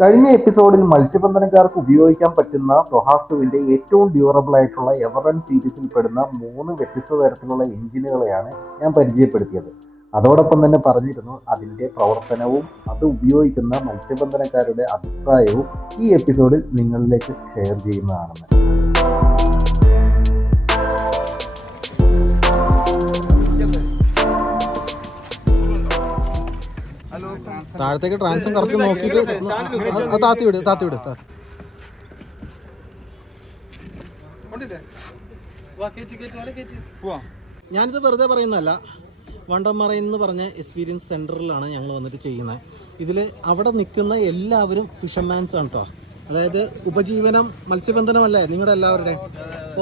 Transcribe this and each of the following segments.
കഴിഞ്ഞ എപ്പിസോഡിൽ മത്സ്യബന്ധനക്കാർക്ക് ഉപയോഗിക്കാൻ പറ്റുന്ന ടൊഹാസുവിന്റെ ഏറ്റവും ഡ്യൂറബിൾ ആയിട്ടുള്ള എവറൺ സീരീസിൽ പെടുന്ന 3 വ്യത്യസ്ത തരത്തിലുള്ള എഞ്ചിനുകളെയാണ് ഞാൻ പരിചയപ്പെടുത്തിയത്. അതോടൊപ്പം തന്നെ പറഞ്ഞിരുന്നു അതിന്റെ പ്രവർത്തനവും അത് ഉപയോഗിക്കുന്ന മത്സ്യബന്ധനക്കാരുടെ അഭിപ്രായവും ഈ എപ്പിസോഡിൽ നിങ്ങളിലേക്ക് ഷെയർ ചെയ്യുന്നതാണെന്ന്. താഴത്തേക്ക് ട്രാൻസും കറക്റ്റ് നോക്കിയിട്ട് താത്തി വിട്. ഞാനിത് വെറുതെ പറയുന്നതല്ല. വണ്ടർമറൈൻ എന്ന് പറഞ്ഞ എക്സ്പീരിയൻസ് സെൻറ്ററിലാണ് ഞങ്ങൾ വന്നിട്ട് ചെയ്യുന്നത്. ഇതിൽ അവിടെ നിൽക്കുന്ന എല്ലാവരും ഫിഷർമാൻസ് ആണ് കേട്ടോ. അതായത് ഉപജീവനം മത്സ്യബന്ധനമല്ലേ നിങ്ങളുടെ എല്ലാവരുടെയും.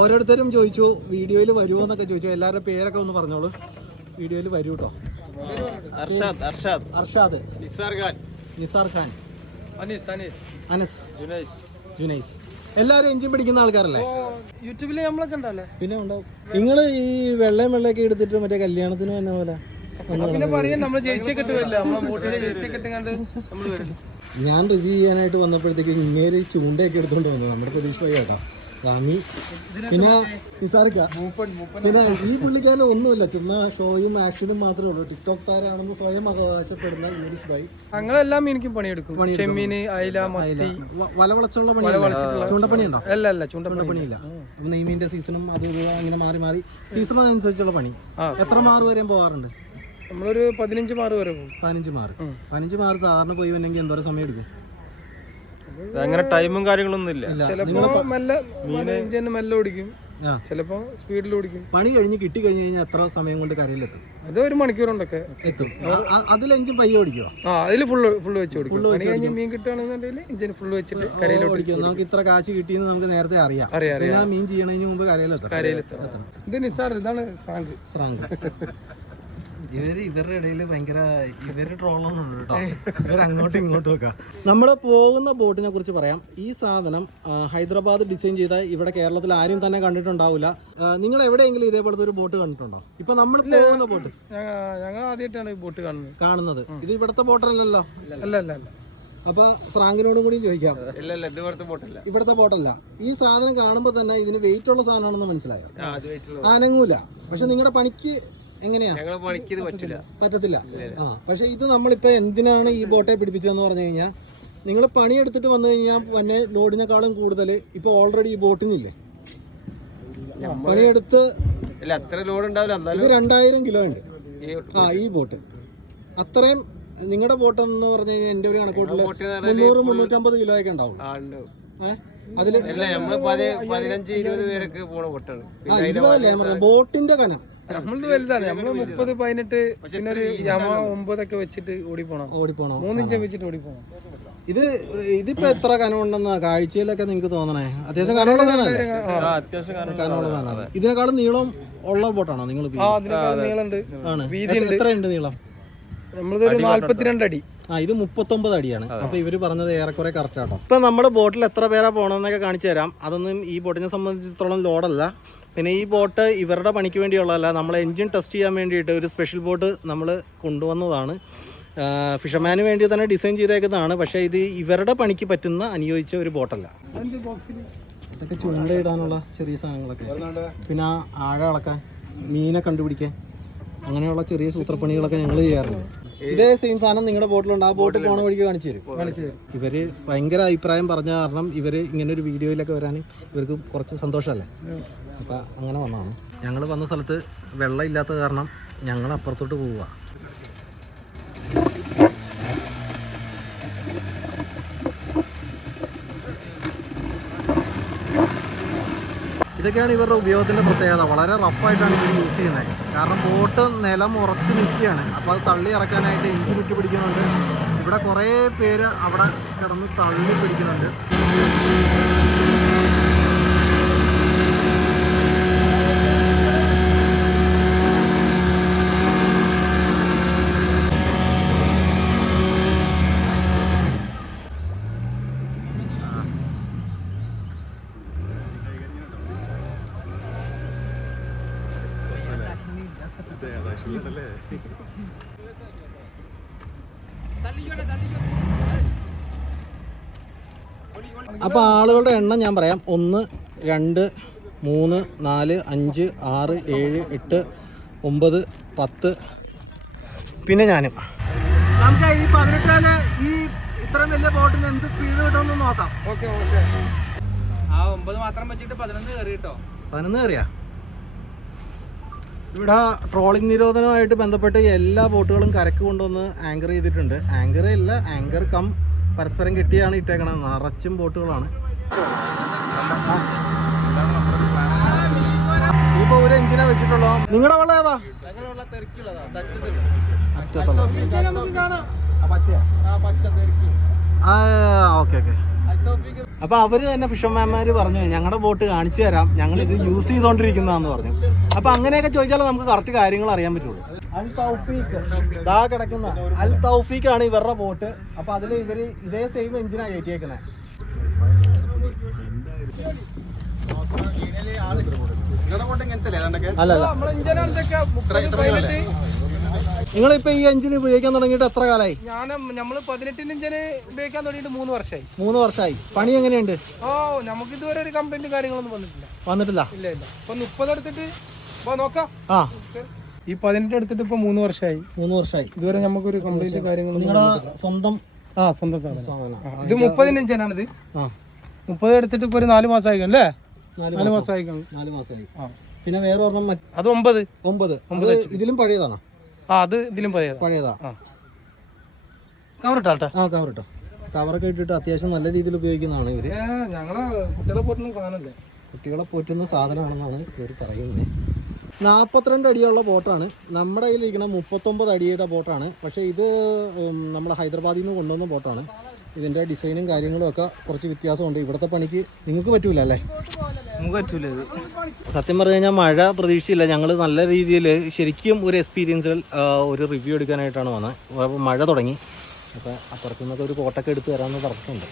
ഓരോരുത്തരും ചോദിച്ചു വീഡിയോയിൽ വരുമോ എന്നൊക്കെ ചോദിച്ചു. എല്ലാവരുടെ പേരൊക്കെ ഒന്ന് പറഞ്ഞോളൂ. വീഡിയോയിൽ വരൂ കേട്ടോ. അർഷാദ്, നിസാർ ഖാൻ, അനസ്, ജുനൈസ്. എല്ലാവരും എഞ്ചിൻ പിടിക്കുന്ന ആൾക്കാരല്ലേ? യൂട്യൂബിൽ നമ്മളൊക്കെ ഉണ്ടല്ലേ? പിന്നെ ഉണ്ടാവും. നിങ്ങൾ ഈ വെള്ളയൊക്കെ എടുത്തിട്ട് മറ്റേ കല്യാണത്തിന് തന്നെ പോലെ ഞാൻ റിവ്യൂ ചെയ്യാനായിട്ട് വന്നപ്പോഴത്തേക്ക് ഇങ്ങേര് ചൂണ്ടയൊക്കെ എടുത്തോണ്ട് വന്നത് നമ്മുടെ പ്രതീക്ഷ ഭായി കേട്ടോ. റാമി പിന്നെ നിസാർക്ക. പിന്നെ ഈ പുള്ളിക്കാരൻ ഒന്നുമില്ല, ചുമ്മാ ഷോയും ആക്ഷനും മാത്രമേ ഉള്ളൂ. ടിക്ടോക്ക് താരാണെന്ന് സ്വയം അവകാശപ്പെടുന്ന യൂനിസ് ഭായി. ഞങ്ങളെല്ലാം മീനിക്കും പണിയെടുക്കും. ചെമ്മീന്, അയില, മത്തി. വല വളച്ചുള്ള പണി, ചൂണ്ടപ്പണി ഉണ്ടോ? അല്ല, ചൂണ്ടപ്പണിയില്ല. നെയ്മീന്റെ സീസണും അത് അങ്ങനെ മാറി സീസണനുസരിച്ചുള്ള പണി. എത്ര മാറ് വരെയും പോകാറുണ്ട്? നമ്മളൊരു 15 മാറ് വരെ പോകും. 15 മാറ് സാധാരണ പോയി വന്നെങ്കിൽ എന്തോരം സമയം എടുക്കും? അങ്ങനെ ടൈമും കാര്യങ്ങളൊന്നും ഇല്ല. ചിലപ്പോ മെല്ലെ ഓടിക്കും, ചിലപ്പോ സ്പീഡിൽ ഓടിക്കും. പണി കഴിഞ്ഞ് കിട്ടി കഴിഞ്ഞ് കഴിഞ്ഞാൽ എത്ര സമയം കൊണ്ട് കരയിലെത്തും? അത് 1 മണിക്കൂർ കൊണ്ടൊക്കെ എത്തും. അതിൽ എഞ്ചിൻ പയ്യെ ഓടിക്കുമോ? അതിൽ ഫുള്ള് വെച്ച് ഓടിക്കും. പണി കഴിഞ്ഞ് മീൻ കിട്ടുകയാണെന്നുണ്ടെങ്കിൽ എഞ്ചിൻ ഫുള്ള് വെച്ചിട്ട് കരയിൽ ഓടിക്കും. നമുക്ക് ഇത്ര കാശ് കിട്ടിയെന്ന് നമുക്ക് നേരത്തെ അറിയാം. മീൻ ചെയ്യണതിന് മുമ്പ് കരയിലെത്തും. ഇത് നിസാർ, ഇതാണ് സ്രാങ്ക്. ഇവരുടെ ഇടയിൽ ഭയങ്കര ട്രോളൊന്നും ഉണ്ട് കേട്ടോ. ഇവർ അങ്ങോട്ടും ഇങ്ങോട്ടും ഒക്കെ. നമ്മൾ പോകുന്ന ബോട്ടിനെ കുറിച്ച് പറയാം. ഈ സാധനം ഹൈദരാബാദ് ഡിസൈൻ ചെയ്ത ഇവിടെ കേരളത്തിൽ ആരും തന്നെ കണ്ടിട്ടുണ്ടാവില്ല. നിങ്ങൾ എവിടെയെങ്കിലും ഇതേപോലത്തെ ഒരു ബോട്ട് കണ്ടിട്ടുണ്ടോ? ഇപ്പൊ നമ്മൾ പോകുന്ന ബോട്ട് ഞങ്ങൾ ആദ്യമായിട്ടാണ് ഈ ബോട്ട് കാണുന്നത്. ഇത് ഇവിടുത്തെ ബോട്ടല്ലല്ലോ? അല്ല. അപ്പൊ സ്രാങ്കിനോടും കൂടി ചോദിക്കാം. ഇവിടുത്തെ ബോട്ടല്ല. ഈ സാധനം കാണുമ്പോൾ തന്നെ ഇതിന് വെയിറ്റ് ഉള്ള സാധനമാണെന്ന് മനസ്സിലായോ? അനങ്ങൂല. പക്ഷെ നിങ്ങളുടെ പണിക്ക് എങ്ങനെയാ? പറ്റത്തില്ല. പക്ഷെ ഇത് നമ്മളിപ്പോ എന്തിനാണ് ഈ ബോട്ടെ പിടിപ്പിച്ചതെന്ന് പറഞ്ഞു കഴിഞ്ഞാൽ, നിങ്ങൾ പണിയെടുത്തിട്ട് വന്നു കഴിഞ്ഞാൽ പിന്നെ ലോഡിനെക്കാളും കൂടുതൽ ഇപ്പൊ ഓൾറെഡി ഈ ബോട്ടിനില്ലേ പണിയെടുത്ത് ഇത് 2000 കിലോ ഉണ്ട്. ഈ ബോട്ട് അത്രയും. നിങ്ങളുടെ ബോട്ട് എന്ന് പറഞ്ഞു കഴിഞ്ഞാൽ എന്റെ ഒരു കണക്കൂട്ടില് 300-350 കിലോ ഒക്കെ ഉണ്ടാവും. അതില് 15-20 ബോട്ടിന്റെ കനം നമ്മളത് വലുതാണ്. നമ്മള് 30-18 പിന്നെ ഒരു യമ 9 ഒക്കെ വെച്ചിട്ട് ഓടിപ്പോണം. 3 ഇഞ്ച് വെച്ചിട്ട് ഓടിപ്പോണം. ഇതിപ്പോ എത്ര കനമുണ്ടെന്ന കാഴ്ചയിലൊക്കെ നിങ്ങക്ക് തോന്നണേ? അത്യാവശ്യം കനമുള്ള സാധനമാണ്. ഇതിനേക്കാളും നീളം ഉള്ള ബോട്ടാണോ നിങ്ങൾ? എത്രയുണ്ട് നീളം? നമ്മളതൊരു 42 അടി. ഇത് 39 അടിയാണ്. അപ്പൊ ഇവര് പറഞ്ഞത് ഏറെക്കുറെ കറക്റ്റ് ആട്ടോ. ഇപ്പൊ നമ്മുടെ ബോട്ടിൽ എത്ര പേരാ പോകണമെന്നൊക്കെ കാണിച്ചു തരാം. അതൊന്നും ഈ ബോട്ടിനെ സംബന്ധിച്ചിടത്തോളം ലോഡല്ല. പിന്നെ ഈ ബോട്ട് ഇവരുടെ പണിക്ക് വേണ്ടിയുള്ളതല്ല. നമ്മൾ എൻജിൻ ടെസ്റ്റ് ചെയ്യാൻ വേണ്ടിയിട്ട് ഒരു സ്പെഷ്യൽ ബോട്ട് നമ്മൾ കൊണ്ടുവന്നതാണ്. ഫിഷർമാന് വേണ്ടി തന്നെ ഡിസൈൻ ചെയ്തേക്കുന്നതാണ്. പക്ഷേ ഇത് ഇവരുടെ പണിക്ക് പറ്റുന്ന അനുയോജിച്ച ഒരു ബോട്ടല്ല. ഇതൊക്കെ ചൂണ്ടയിടാനുള്ള ചെറിയ സാധനങ്ങളൊക്കെ, പിന്നെ ആഴം അളക്കാൻ, മീനെ കണ്ടുപിടിക്കാൻ, അങ്ങനെയുള്ള ചെറിയ സൂത്രപ്പണികളൊക്കെ ഞങ്ങൾ ചെയ്യാറുണ്ട്. ഇതേ സെയിം സാധനം നിങ്ങളുടെ ബോട്ടിലുണ്ട്. ആ ബോട്ട് പോണ വഴിക്ക് കാണിച്ചു തരും. ഇവര് ഭയങ്കര അഭിപ്രായം പറഞ്ഞ കാരണം ഇവര് ഇങ്ങനെ ഒരു വീഡിയോയിലൊക്കെ വരാൻ ഇവർക്ക് കുറച്ച് സന്തോഷമല്ലേ. അപ്പം അങ്ങനെ വന്നതാണ്. ഞങ്ങൾ വന്ന സ്ഥലത്ത് വെള്ളം ഇല്ലാത്ത കാരണം ഞങ്ങൾ അപ്പുറത്തോട്ട് പോവുക. ഇതൊക്കെയാണ് ഇവരുടെ ഉപയോഗത്തിൻ്റെ പ്രത്യേകത. വളരെ റഫായിട്ടാണ് ഇവർ യൂസ് ചെയ്യുന്നത്. കാരണം ബോട്ട് നിലം ഉറച്ച് നിൽക്കുകയാണ്. അപ്പോൾ അത് തള്ളി ഇറക്കാനായിട്ട് എഞ്ചിൻ ഇട്ട് പിടിക്കുന്നുണ്ട്. ഇവിടെ കുറേ പേര് അവിടെ കിടന്ന് തള്ളി പിടിക്കുന്നുണ്ട്. അപ്പോൾ ആളുകളുടെ എണ്ണം ഞാൻ പറയാം: 1 2 3 4 5 6 7 8 9 10, പിന്നെ ഞാനും. നമുക്ക് ഈ 18 ഈ ഇത്രയും വലിയ ബോട്ടിന് എന്ത് സ്പീഡ് കിട്ടുമെന്ന് നോക്കാം. ഓക്കെ ആ 9 മാത്രം വെച്ചിട്ട് 11 കയറി കേട്ടോ. 11 കയറിയാ? ഇവിടെ ട്രോളിംഗ് നിരോധനവുമായിട്ട് ബന്ധപ്പെട്ട് എല്ലാ ബോട്ടുകളും കരക്ക് കൊണ്ടുവന്ന് ആങ്കർ ചെയ്തിട്ടുണ്ട്. ആങ്കർ ഇല്ല, ആങ്കർ കം പരസ്പരം കെട്ടിയാണ് ഇട്ടേക്കണത്. നിറച്ചും ബോട്ടുകളാണ്. ഇതിപ്പോ ഒരു എഞ്ചിനാ വെച്ചിട്ടുള്ളൂ. നിങ്ങളുടെ വെള്ളം ഏതാ? Okay okay. അപ്പോൾ അവർ തന്നെ ഫിഷർമാൻമാർ പറഞ്ഞു, ഞങ്ങളുടെ ബോട്ട് കാണിച്ചു തരാം, ഞങ്ങൾ ഇത് യൂസ് ചെയ്തുകൊണ്ടിരിക്കുന്നതാന്ന് പറഞ്ഞു. അപ്പോൾ അങ്ങനെയൊക്കെ ചോദിച്ചാലേ നമുക്ക് കറക്റ്റ് കാര്യങ്ങൾ അറിയാൻ പറ്റുള്ളൂ. അൽ തൗഫീഖ് ദാ കിടക്കുന്ന അൽ തൗഫീഖ് ആണ് ഇവരുടെ ബോട്ട്. അപ്പോൾ അതിൽ ഇവർ ഇതേ സെയിം എഞ്ചിനാണ് കയറ്റിയേക്കുന്നത്. അല്ലല്ല, നിങ്ങളിപ്പോ ഈ എഞ്ചിൻ ഉപയോഗിക്കാൻ തുടങ്ങിയിട്ട് എത്ര കാലമായി? നമ്മള് 18 ഇഞ്ചിന് ഉപയോഗിക്കാൻ തുടങ്ങിയിട്ട് 3 വർഷമായി. 3 വർഷമായി. പണി എങ്ങനെയുണ്ട്? നമുക്ക് ഇതുവരെ ഒരു കംപ്ലൈന്റ് കാര്യങ്ങളൊന്നും വന്നിട്ടില്ല. ഇല്ല. ഇപ്പൊ 30 എടുത്തിട്ട് നോക്കാം. ഈ 18 എടുത്തിട്ട് ഇപ്പൊ 3 വർഷമായി. ഇതുവരെ നമുക്കൊരു കംപ്ലൈന്റ് കാര്യങ്ങളൊന്നും. നിങ്ങളുടെ സ്വന്തം സാധനം. ഇത് 30 ഇഞ്ചിനാണിത്. 30 എടുത്തിട്ട് ഇപ്പൊ ഒരു 4 മാസമായി അല്ലേ? 4 മാസമായി. പിന്നെ വേറെ ഒരെണ്ണം അത് 9. ഇതിലും പഴയതാണോ? അത് ഇതിലും പഴയതാ. കവറിട്ടോ? കവറിട്ടോ. കവറൊക്കെ ഇട്ടിട്ട് അത്യാവശ്യം നല്ല രീതിയിൽ ഉപയോഗിക്കുന്നതാണ് ഇവര്. ഞങ്ങളെ കുട്ടികളെ പോറ്റുന്ന സാധനമല്ലേ? കുട്ടികളെ പോറ്റുന്ന സാധനമാണെന്നാണ് ഇവർ പറയുന്നത്. 42 അടിയുള്ള ബോട്ടാണ്. നമ്മുടെ കയ്യിലിരിക്കുന്ന 39 അടിയുടെ ബോട്ടാണ്. പക്ഷേ ഇത് നമ്മുടെ ഹൈദരാബാദിൽ നിന്ന് കൊണ്ടുവന്ന ബോട്ടാണ്. ഇതിൻ്റെ ഡിസൈനും കാര്യങ്ങളും ഒക്കെ കുറച്ച് വ്യത്യാസമുണ്ട്. ഇവിടുത്തെ പണിക്ക് നിങ്ങൾക്ക് പറ്റൂല അല്ലേ? നമുക്ക് പറ്റൂല. സത്യം പറഞ്ഞു കഴിഞ്ഞാൽ മഴ പ്രതീക്ഷയില്ല. ഞങ്ങൾ നല്ല രീതിയിൽ ശരിക്കും ഒരു എക്സ്പീരിയൻസിൽ ഒരു റിവ്യൂ എടുക്കാനായിട്ടാണ് വന്നത്. അപ്പോൾ മഴ തുടങ്ങി. അപ്പോൾ അപ്പുറത്തു നിന്നൊക്കെ ഒരു ഫോട്ടൊക്കെ എടുത്ത് തരാമെന്ന് പറഞ്ഞിട്ടുണ്ട്.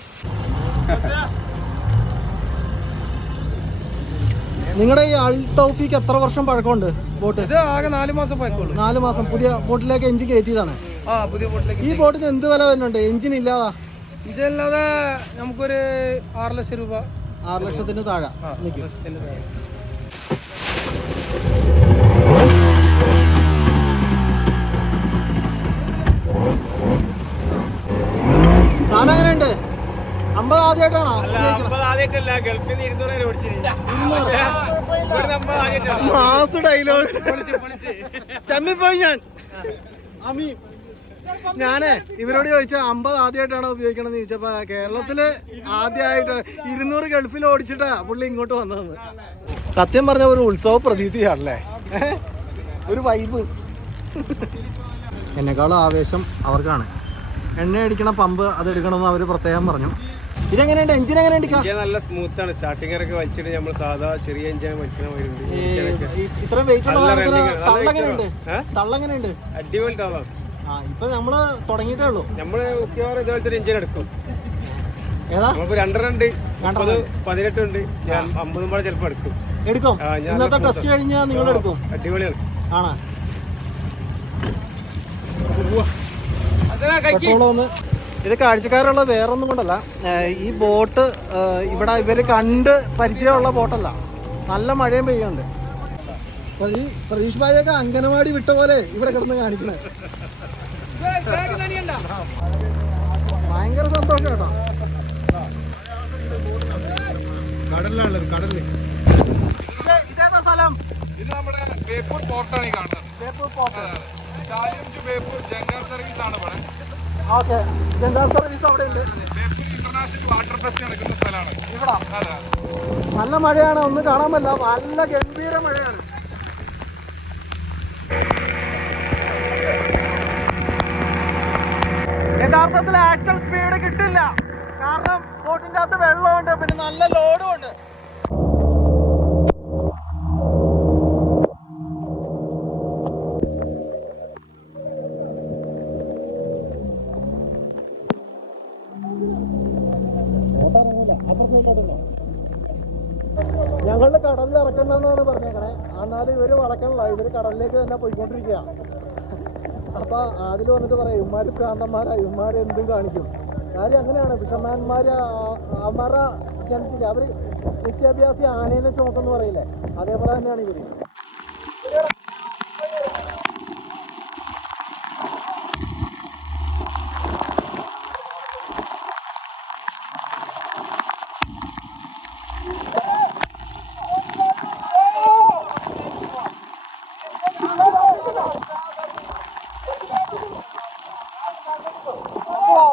നിങ്ങളുടെ ഈ അൽ തൗഫീഖ് എത്ര വർഷം പഴക്കമുണ്ട് ബോട്ട്? ഇത് ആകെ 4 മാസം പഴക്കമുള്ളൂ. 4 മാസം. പുതിയ ബോട്ടിലേക്ക് എഞ്ചിൻ കയറ്റിയതാണ്. പുതിയ ബോട്ടിലേക്ക്. ഈ ബോട്ടിന് എന്ത് വില വരുന്നുണ്ട് എഞ്ചിൻ ഇല്ലാതാ? ഇതല്ലാതെ നമുക്കൊരു 6 ലക്ഷം രൂപ. 6 ലക്ഷത്തിന് താഴെ നിൽക്കും. സാധനം എങ്ങനെയുണ്ട്? 50 ആദ്യമായിട്ടാണോ? Mass dialogue. ചമ്മിപ്പോയി ഞാനേ ഇവരോട് ചോദിച്ചാൽ 50 ആദ്യമായിട്ടാണോ ഉപയോഗിക്കണമെന്ന് ചോദിച്ചപ്പോ കേരളത്തില് ആദ്യമായിട്ട് 200 ഗൾഫിൽ ഓടിച്ചിട്ടാ പുള്ളി ഇങ്ങോട്ട് വന്നതെന്ന്. സത്യം പറഞ്ഞ ഒരു ഉത്സവ പ്രതീതിയാണല്ലേ, ഒരു വൈബ്. എന്നെക്കാളും ആവേശം അവർക്കാണ്. എണ്ണ അടിക്കണ പമ്പ് അത് എടുക്കണമെന്ന് അവർ പ്രത്യേകം പറഞ്ഞു. ഇതെങ്ങനെയുണ്ട്? എഞ്ചിൻ എങ്ങനെയുണ്ട്? നല്ല സ്മൂത്ത് ആണ്. സ്റ്റാർട്ടിംഗ് ഒക്കെ വലിച്ചിട്ട് നമ്മൾ സാധാ ചെറിയ എഞ്ചിൻ വലിക്കണ ഇത്ര വെയിറ്റ് തള്ളെങ്ങനെയുണ്ട്? തള്ളെങ്ങനെയുണ്ട്? അടിപൊളി തള്ളാം. ഇപ്പൊ നമ്മള് തുടങ്ങിയിട്ടേ ഉള്ളൂ. നമ്മള് മിക്കവാറും ഇതുപോലത്തെ എഞ്ചിൻ എടുക്കും. ഏതാ? നമുക്ക് 2 ഉണ്ട്, 18 ഉണ്ട്, 50 കൂടെ ചിലപ്പോ എടുക്കും. ഇന്നത്തെ ടെസ്റ്റ് കഴിഞ്ഞാൽ നിങ്ങൾ എടുക്കും? അടിപൊളിയാണ്. ആണോ? പെട്രോളൊന്ന് ഇത് കാഴ്ചക്കാരുള്ള വേറൊന്നും കൊണ്ടല്ല. ഈ ബോട്ട് ഇവിടെ ഇവർ കണ്ട് പരിചയമുള്ള ബോട്ടല്ല. നല്ല മഴയും പെയ്യുന്നുണ്ട്. ഈ പ്രതീഷ് ഭായിയൊക്കെ അംഗനവാടി വിട്ട പോലെ ഇവിടെ കിടന്ന് കാണിക്കണേ. ഭയങ്കര സന്തോഷം കേട്ടോ. കടലിലാണുള്ളത്. കടലിൽ ഇതേതാ സ്ഥലം? ഇത് നമ്മുടെ ബേപ്പൂർ പോർട്ടാണ് ഈ കാണുന്നത്. ബേപ്പൂർ പോർട്ട്. ബേപ്പൂർ ജംഗാർ സർവീസ് ആണ് ഇവിടെ. ഓക്കെ, ജംഗാർ സർവീസ് അവിടെ ഉണ്ട്. ബേപ്പൂർ ഇന്റർനാഷണൽ വാട്ടർ ഫെസ്റ്റ് നടക്കുന്ന സ്ഥലമാണ് ഇവിടെ. നല്ല മഴയാണ്, ഒന്ന് കാണാൻ പറ്റില്ല. നല്ല ഗംഭീര മഴയാണ്. യഥാർത്ഥത്തിൽ ആക്ച്വൽ സ്പീഡ് കിട്ടില്ല, കാരണം ബോട്ടിൻ്റെ അകത്ത് വെള്ളമുണ്ട്, പിന്നെ നല്ല ലോഡും ഉണ്ട്. ഞങ്ങളുടെ കടലിൽ ഇറക്കണ്ടെന്നാണ് പറഞ്ഞേക്കണേ. എന്നാലും ഇവര് വളക്കണില്ല, ഇവര് കടലിലേക്ക് തന്നെ പോയിക്കൊണ്ടിരിക്കുക. അപ്പൊ അതിൽ വന്നിട്ട് പറയാം ഇവന്മാര് ഭ്രാന്തന്മാരാ, ഇവന്മാര് എന്തും കാണിക്കും. കാര്യം അങ്ങനെയാണ് ഫിഷർമാൻമാർ അവന്മാരുടെ ജനത്തിക്ക് അവർ നിത്യാഭ്യാസി ആനേനെ ചുമക്കെന്ന് പറയില്ലേ, അതേപോലെ തന്നെയാണ് ഇവർ.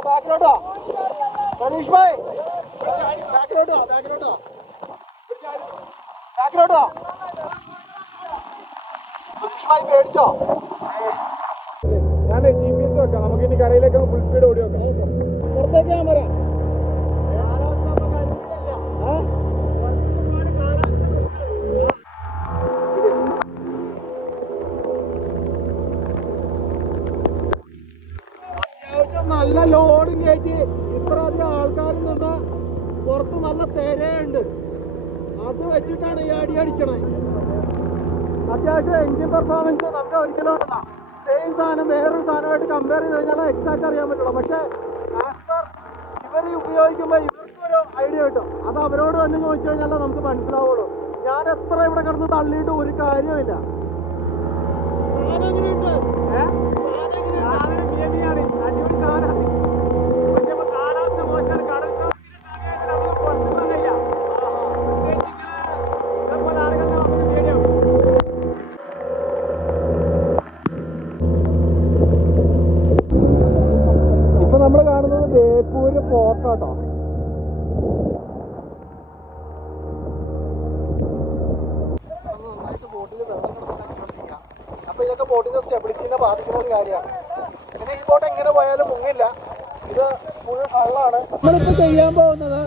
ബാക്കിലോട്ടോ പ്രതീഷ് ഭായ്, ബാക്കിലോട്ടോ ബാക്കിലോട്ടോ ബാക്കിലോട്ടോ. പ്രതീഷ് ഭായ് പേടിച്ചോ? ഞാൻ GPS വെക്കാം, നമുക്ക് ഇനി കരയിലേക്ക് ഫുൾ സ്പീഡ് ഓടി വെക്കാം. പുറത്തേക്ക് ഞാൻ വരാം. അത്യാവശ്യം നല്ല ലോഡും കയറ്റി ഇത്ര അധികം ആൾക്കാർ നിന്ന് പുറത്ത് നല്ല തിരയുണ്ട്. അത് വെച്ചിട്ടാണ് ഈ അടി അടിക്കണേ. അത്യാവശ്യം എൻജിൻ പെർഫോമൻസ് നമുക്ക് ഒരിക്കലും ഉണ്ടെന്നാ സെയിം സാധനം വേറൊരു സാധനമായിട്ട് കമ്പയർ ചെയ്ത് കഴിഞ്ഞാൽ എക്സാക്ട് അറിയാൻ പറ്റുള്ളൂ. പക്ഷേ ആഫ്റ്റർ ഇവർ ഉപയോഗിക്കുമ്പോൾ ഇവർക്കൊരു ഐഡിയ കിട്ടും. അത് അവരോട് തന്നെ ചോദിച്ചു കഴിഞ്ഞാൽ നമുക്ക് മനസ്സിലാവുള്ളൂ. ഞാൻ എത്ര ഇവിടെ കിടന്ന് തള്ളിയിട്ട് ഒരു കാര്യമില്ല. ഇപ്പൊ നമ്മൾ കാണുന്നത് ബേപ്പൂര് പോർട്ടാട്ടോ. നന്നായിട്ട് ബോട്ടിൽ വെള്ളം കിടന്നിരിക്കുക. അപ്പൊ ഇതൊക്കെ ബോട്ടിന്റെ സ്റ്റെബിലിറ്റിനെ ബാധിക്കുന്ന ഒരു കാര്യമാണ്. പിന്നെ ഈ ബോട്ട് എങ്ങനെ പോയാലും മുങ്ങില്ല. ഇത് ഫുൾ ഹള്ളാണ്. നമ്മളിപ്പോ ചെയ്യാൻ പോകുന്നത്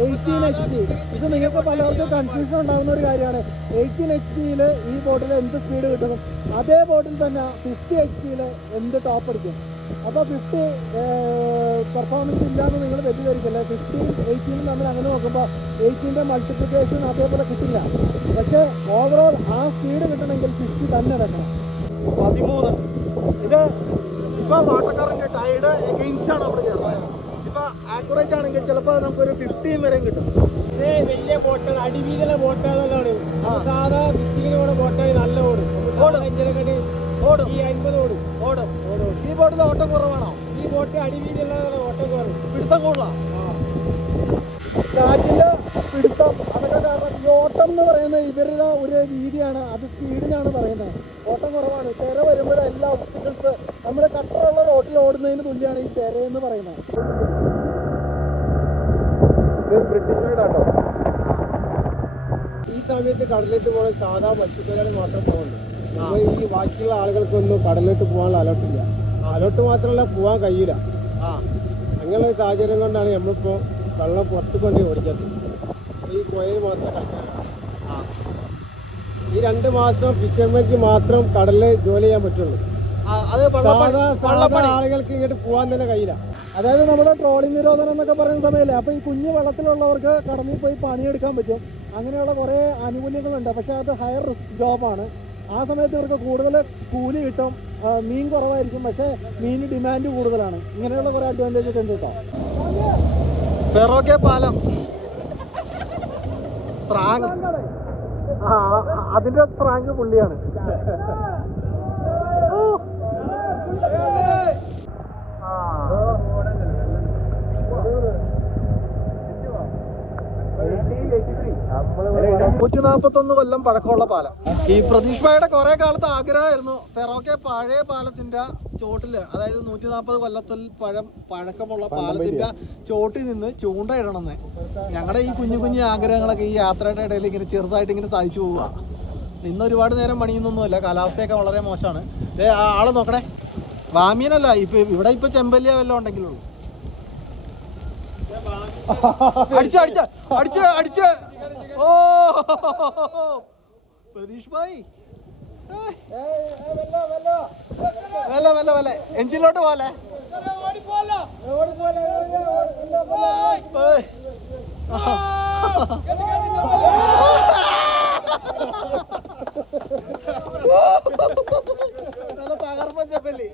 18 HP. ഇത് നിങ്ങൾക്ക് പലർക്കും കൺഫ്യൂഷൻ ഉണ്ടാകുന്ന ഒരു കാര്യമാണ്. 18 HP-യിൽ ഈ ബോട്ടിൽ എന്ത് സ്പീഡ് കിട്ടും, അതേ ബോട്ടിൽ തന്നെ 50 HP-യിൽ എന്ത് ടോപ്പ് അടിക്കും. അപ്പോൾ 50 പെർഫോമൻസ് ഇല്ലാന്ന് നിങ്ങൾ തെറ്റിദ്ധരിക്കില്ല. 15 18 നമ്മൾ അങ്ങനെ നോക്കുമ്പോൾ 18ന്റെ മൾട്ടിപ്ലിക്കേഷൻ അതേപോലെ കിട്ടില്ല. പക്ഷേ ഓവറോൾ ആ സ്പീഡ് കിട്ടണമെങ്കിൽ 50 തന്നെ വെക്കണം. 13 ഇത് ഇപ്പോൾ വാട്ടർ കറന്റ് ടൈഡ് എഗെയിൻസ്റ്റ് ആണ് അവിടെ കയറുന്നത്. ഇപ്പൊ ആക്യുറേറ്റ് ആണെങ്കിൽ ചിലപ്പോൾ നമുക്കൊരു 15 വരെയും കിട്ടും. വലിയ ബോട്ടാണ്, അടിവീതിയുള്ള ബോട്ടാണ്. സാധാ ഫിഷിങ്ങിന് ബോട്ടാണ്, നല്ല ഓടും. ഓടും ഈ 50 ഓടും. ഓടും. ഈ ബോട്ടിൽ ഓട്ടം കുറവാണോ? ഈ ബോട്ട് അടിവീതിയുള്ള ഓട്ടം കുറവ്, പിടുത്തം കൂടുതലാ. കാറ്റിന്റെ പിടുത്തം അതൊക്കെ കാരണം ഈ ഓട്ടം എന്ന് പറയുന്നത് ഇവരുടെ ഒരു രീതിയാണ്. അത് സ്പീഡിനാണ് പറയുന്നത്. ഓട്ടം കുറവാണ്. തിര വരുമ്പോൾ എല്ലാ ഒബ്സ്റ്റക്കിൾസ് നമ്മൾ കട്ടറുള്ള റോട്ടിൽ ഓടുന്നതിന് തുല്യമാണ് ഈ തിര എന്ന് പറയുന്നത്. ബ്രിട്ടീഷ് സൈഡാട്ടോ. ഈ സമയത്ത് കടലിലേക്ക് പോകാൻ സാധാ മത്സ്യത്തൊഴിലാളി മാത്രം പോകുന്നുണ്ട്. അപ്പൊ ഈ ബാക്കിയുള്ള ആളുകൾക്കൊന്നും കടലിലോട്ട് പോകാനുള്ള അലോട്ടില്ല. അലോട്ട് മാത്രമല്ല, പോകാൻ കഴിയില്ല. അങ്ങനെയുള്ള ഒരു സാഹചര്യം കൊണ്ടാണ് നമ്മളിപ്പോ വെള്ളം പുറത്ത് കൊണ്ട് ഓടിക്കാത്തത്. ഈ പുഴയിൽ മാത്രം കഷ്ടമാണ്. ഈ 2 മാസം ഫിഷർമാർക്ക് മാത്രം കടലിൽ ജോലി ചെയ്യാൻ പറ്റുള്ളൂ. സാധാ ആളുകൾക്ക് ഇങ്ങോട്ട് പോകാൻ തന്നെ കഴിയില്ല. അതായത് നമ്മുടെ ട്രോളിംഗ് നിരോധനം എന്നൊക്കെ പറയുന്ന സമയമല്ലേ, അപ്പോൾ ഈ കുഞ്ഞു വെള്ളത്തിലുള്ളവർക്ക് കടലിൽ പോയി പണിയെടുക്കാൻ പറ്റും. അങ്ങനെയുള്ള കുറേ ആനുകൂല്യങ്ങളുണ്ട്. പക്ഷേ അത് ഹയർ റിസ്ക് ജോബാണ്. ആ സമയത്ത് ഇവർക്ക് കൂടുതൽ കൂലി കിട്ടും. മീൻ കുറവായിരിക്കും, പക്ഷേ മീൻ ഡിമാൻഡ് കൂടുതലാണ്. ഇങ്ങനെയുള്ള കുറേ അഡ്വാൻറ്റേജ് ഒക്കെ ഉണ്ട് കേട്ടോ. ഫെറോക്കെ പാലം സ്രാങ്, അതിന്റെ സ്രാങ് പുള്ളിയാണ്. കൊല്ലം പഴക്കമുള്ള പാലം. ഈ പ്രതീഷ് ഭായിയുടെ കുറെ കാലത്ത് ആഗ്രഹമായിരുന്നു ഫെറോക്കെ പഴയ പാലത്തിന്റെ ചോട്ടില്, അതായത് 140 കൊല്ലത്തിൽ പഴക്കമുള്ള പാലത്തിന്റെ ചോട്ടിൽ നിന്ന് ചൂണ്ടയിടണമെന്ന്. ഞങ്ങളുടെ ഈ കുഞ്ഞു കുഞ്ഞു ആഗ്രഹങ്ങളൊക്കെ ഈ യാത്രയുടെ ഇടയിൽ ഇങ്ങനെ ചെറുതായിട്ട് ഇങ്ങനെ സാധിച്ചു പോവുക. ഇന്ന് ഒരുപാട് നേരം പണിയുന്നൊന്നുമല്ല, കാലാവസ്ഥയൊക്കെ വളരെ മോശമാണ്. ആളെ നോക്കണേ, വാമീനല്ല ഇപ്പൊ ഇവിടെ ഇപ്പൊ ചെമ്പല്ലിയ വല്ലതും ഉണ്ടെങ്കിലുള്ളൂ. അടിച്ച് ഓ പ്രതീഷ് ഭായ്, വല്ല എഞ്ചിനിലോട്ട് പോലെ നല്ല തകർപ്പൻ ചെമ്പല്ലി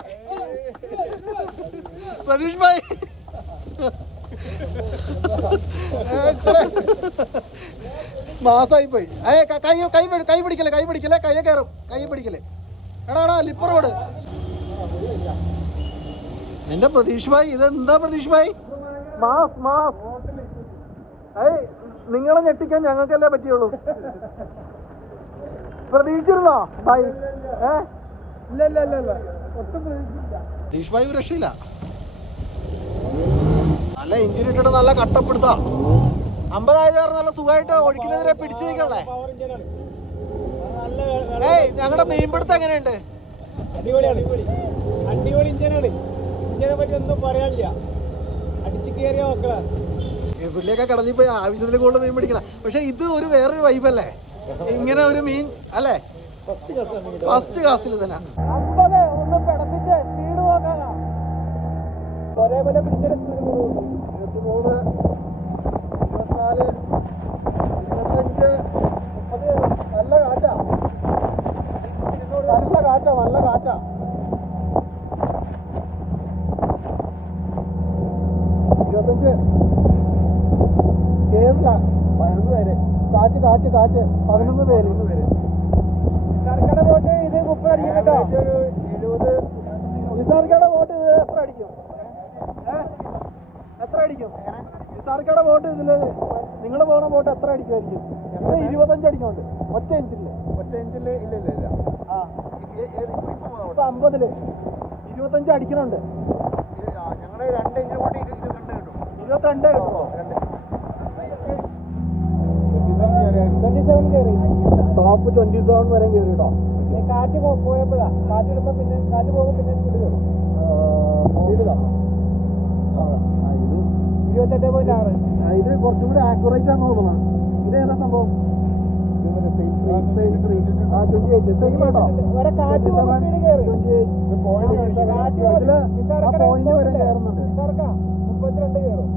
പ്രതീഷ് ഭായ്. മാസായി പോയി. കൈ പിടിക്കല്ലേ, കൈ കയറും, കൈ പിടിക്കല്ലേ. എടാ ലിപ്പർ റോഡ്. എന്റെ പ്രതീഷ് ഭായി, ഇതെന്താ പ്രതീഷ് ഭായി? മാസ് നിങ്ങളെ ഞെട്ടിക്കാൻ ഞങ്ങൾക്കല്ലേ പറ്റിയുള്ളൂ. പ്രതീക്ഷിച്ചിരുന്നോ ഭായി? ഇല്ല ഒട്ടും പ്രതീക്ഷിച്ചില്ല. പ്രതീഷ് ഭായി ഒരു രക്ഷയില്ല. നല്ല എഞ്ചിൻ ഇട്ടിട്ട് നല്ല കട്ടപ്പെടുത്താ. 50,000 നല്ല സുഖമായിട്ട് ഒഴുക്കിനെതിരെ പിടിച്ചു നിൽക്കണേ. ഞങ്ങളുടെ മീൻപിടുത്തം എങ്ങനെയുണ്ട്? അടിപൊളി ഇഞ്ചനാണ്. ഇഞ്ചനെ പറ്റി ഒന്നും പറയാനില്ല. അടിച്ചു കയറിയ മക്കളാ. പുള്ളിയൊക്കെ കടലിൽ പോയി ആവശ്യത്തിൽ കൊണ്ട് മീൻ പിടിക്കണം. പക്ഷെ ഇത് ഒരു വേറൊരു വൈബല്ലേ ഇങ്ങനെ ഒരു മീൻ അല്ലേ? ഫസ്റ്റ് ക്ലാസ്സിൽ തന്നെ 50 ഒന്ന് പിടപ്പിച്ച് സ്പീഡ് നോക്കാനാ. ഒരേപോലെ പിടിച്ചാൽ 23, 24, 25, 30. നല്ല കാറ്റാ. 25 കേരള 11 പേര്. കാറ്റ് 11 പേര്. കർക്കട ബോട്ട് ഇത് 30 അടിക്കും കേട്ടോ. 70. നിസാർക്കയുടെ ബോട്ട് ഇത് എത്ര അടിക്കും? നിസാർക്കയുടെ ബോട്ട് ഇതില് നിങ്ങൾ പോകുന്ന ബോട്ട് എത്ര അടിക്കുമായിരിക്കും? 25 അടിക്കുന്നുണ്ട് ഒറ്റ ഇഞ്ചില്. ഇല്ല. ആ 50 25 അടിക്കണുണ്ട്. ഞങ്ങള് 2 ഇഞ്ച് കൂടി 22 കിട്ടുമോ? 27 കയറി. ടോപ്പ് 27 വരെ കയറി കേട്ടോ. കാറ്റ് പോയപ്പോഴാ. കാറ്റിടുമ്പോ പിന്നെ കാറ്റ് പോകുമ്പോ പിന്നെ സ്പീഡ് കയറും. ഇത് 28.6. ഇത് കുറച്ചും കൂടി ആക്യുറേറ്റ് ആണെന്ന് തോന്നുന്നു. ഇതേതാ സംഭവം? ഇവിടെ കാറ്റ് പോകുമ്പോ സ്പീഡ് കയറി. പോയിന്റ് വരെ കയറുന്നുണ്ട്. 32 കയറും.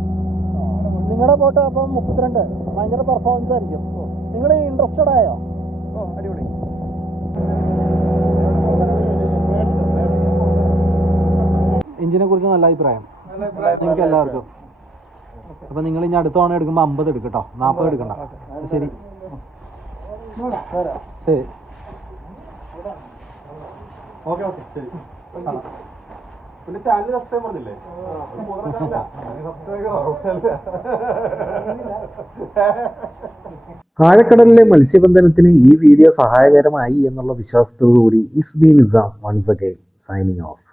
നിങ്ങളുടെ ബോട്ട് അപ്പം 32 ഭയങ്കര പെർഫോമൻസ് ആയിരിക്കും. നിങ്ങൾ ഇൻട്രസ്റ്റഡ് ആയോ? അടിപൊളി. എഞ്ചിനെ കുറിച്ച് നല്ല അഭിപ്രായം നിങ്ങൾക്ക് എല്ലാവർക്കും. അപ്പൊ നിങ്ങൾ ഇനി അടുത്ത തവണ എടുക്കുമ്പോൾ 50 എടുക്കട്ടോ, 40 എടുക്കണ്ട. ശരി. ഓക്കെ ശരി. പിന്നെ ചാനൽ സബ്സ്ക്രൈബ് പറഞ്ഞില്ലേ? ആഴക്കടലിലെ മത്സ്യബന്ധനത്തിന് ഈ വീഡിയോ സഹായകരമായി എന്നുള്ള വിശ്വാസത്തോടു കൂടി ഇസ്ബി Nizam once again signing of.